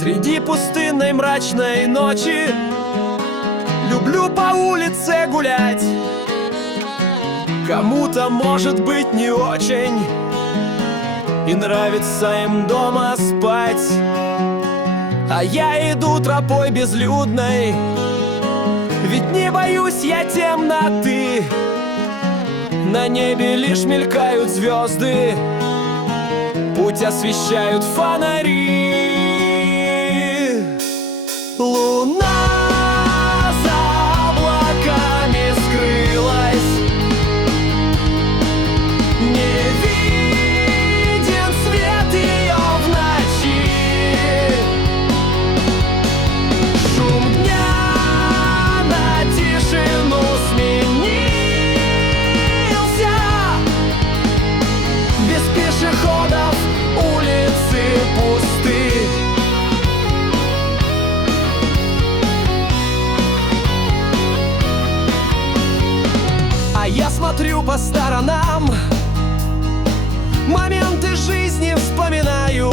Среди пустынной мрачной ночи люблю по улице гулять. Кому-то может быть не очень, и нравится им дома спать. А я иду тропой безлюдной, ведь не боюсь я темноты. На небе лишь мелькают звезды, путь освещают фонари. Луна за облаками скрылась, не виден свет ее в ночи. Шум дня на тишину сменился, без пешеходов улицы пусты. Я смотрю по сторонам, моменты жизни вспоминаю.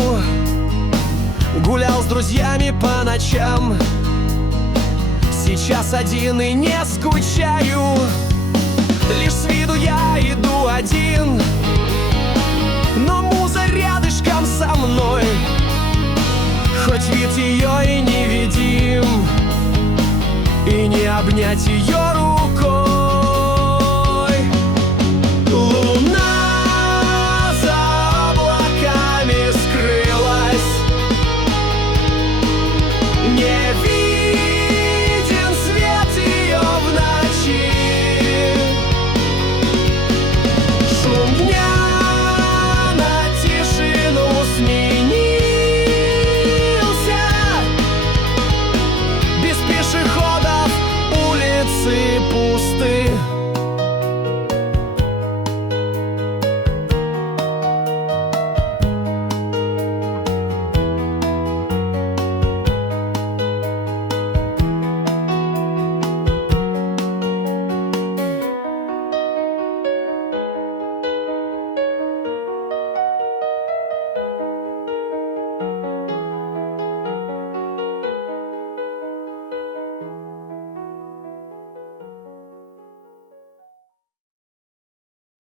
Гулял с друзьями по ночам, сейчас один и не скучаю. Лишь с виду я иду один, но муза рядышком со мной. Хоть вид ее и невидим, и не обнять ее рукой.